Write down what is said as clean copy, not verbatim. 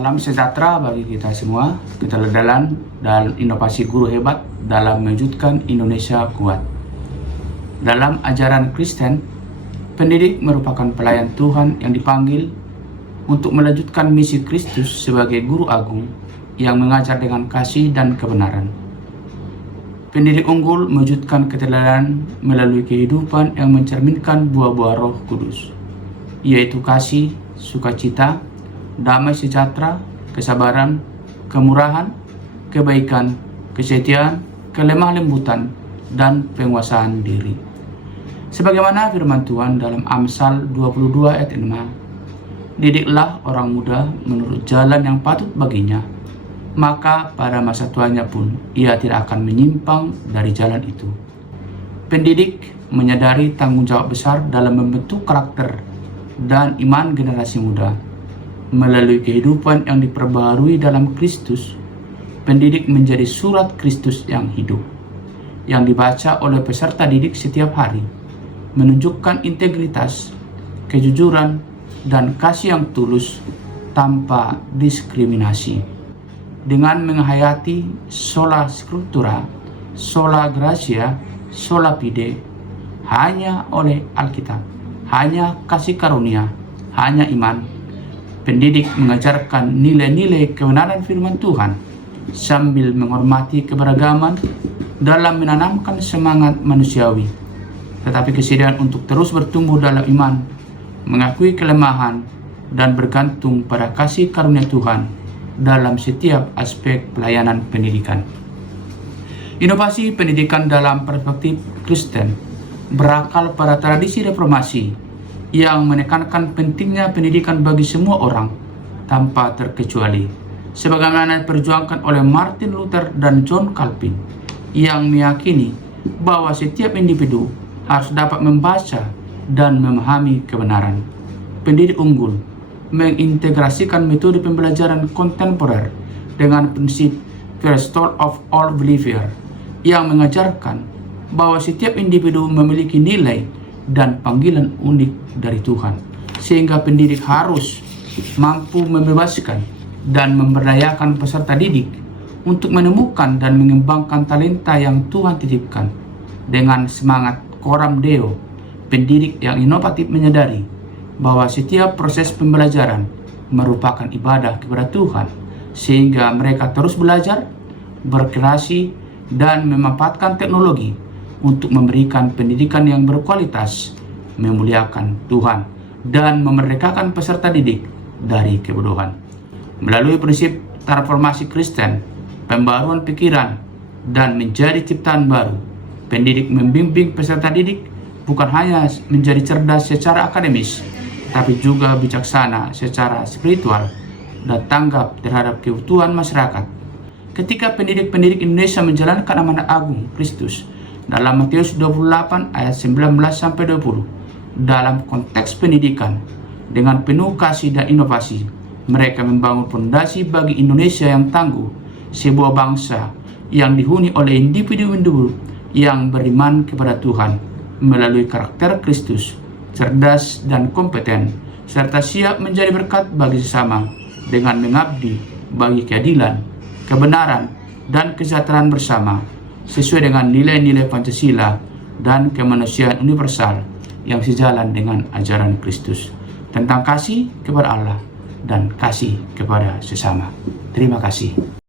Salam sejahtera bagi kita semua, keteladanan dan inovasi guru hebat dalam mewujudkan Indonesia kuat. Dalam ajaran Kristen, pendidik merupakan pelayan Tuhan yang dipanggil untuk melanjutkan misi Kristus sebagai guru agung yang mengajar dengan kasih dan kebenaran. Pendidik unggul mewujudkan keteladanan melalui kehidupan yang mencerminkan buah-buah Roh Kudus, yaitu kasih, sukacita, damai sejahtera, kesabaran, kemurahan, kebaikan, kesetiaan, kelemah lembutan, dan penguasaan diri. Sebagaimana firman Tuhan dalam Amsal 22 ayat 5, didiklah orang muda menurut jalan yang patut baginya, maka pada masa tuanya pun ia tidak akan menyimpang dari jalan itu. Pendidik menyadari tanggung jawab besar dalam membentuk karakter dan iman generasi muda. Melalui kehidupan yang diperbaharui dalam Kristus, pendidik menjadi surat Kristus yang hidup, yang dibaca oleh peserta didik setiap hari, menunjukkan integritas, kejujuran, dan kasih yang tulus tanpa diskriminasi. Dengan menghayati sola scriptura, sola gratia, sola fide, hanya oleh Alkitab, hanya kasih karunia, hanya iman, pendidik mengajarkan nilai-nilai kebenaran firman Tuhan sambil menghormati keberagaman dalam menanamkan semangat manusiawi, tetapi kesediaan untuk terus bertumbuh dalam iman, mengakui kelemahan, dan bergantung pada kasih karunia Tuhan dalam setiap aspek pelayanan pendidikan. Inovasi pendidikan dalam perspektif Kristen berakal pada tradisi reformasi yang menekankan pentingnya pendidikan bagi semua orang tanpa terkecuali, sebagaimana diperjuangkan oleh Martin Luther dan John Calvin, yang meyakini bahwa setiap individu harus dapat membaca dan memahami kebenaran. Pendidik unggul mengintegrasikan metode pembelajaran kontemporer dengan prinsip First of all believer, yang mengajarkan bahwa setiap individu memiliki nilai dan panggilan unik dari Tuhan, sehingga pendidik harus mampu membebaskan dan memberdayakan peserta didik untuk menemukan dan mengembangkan talenta yang Tuhan titipkan. Dengan semangat Coram Deo, pendidik yang inovatif menyadari bahwa setiap proses pembelajaran merupakan ibadah kepada Tuhan, sehingga mereka terus belajar, berkreasi, dan memanfaatkan teknologi untuk memberikan pendidikan yang berkualitas, memuliakan Tuhan, dan memerdekakan peserta didik dari kebodohan. Melalui prinsip transformasi Kristen, pembaruan pikiran, dan menjadi ciptaan baru, pendidik membimbing peserta didik bukan hanya menjadi cerdas secara akademis, tapi juga bijaksana secara spiritual dan tanggap terhadap kebutuhan masyarakat. Ketika pendidik-pendidik Indonesia menjalankan amanat agung Kristus dalam Matius 28 ayat 19-20, dalam konteks pendidikan dengan penuh kasih dan inovasi, mereka membangun fondasi bagi Indonesia yang tangguh, sebuah bangsa yang dihuni oleh individu-individu yang beriman kepada Tuhan melalui karakter Kristus, cerdas dan kompeten, serta siap menjadi berkat bagi sesama dengan mengabdi bagi keadilan, kebenaran, dan kesejahteraan bersama, sesuai dengan nilai-nilai Pancasila dan kemanusiaan universal yang sejalan dengan ajaran Kristus tentang kasih kepada Allah dan kasih kepada sesama. Terima kasih.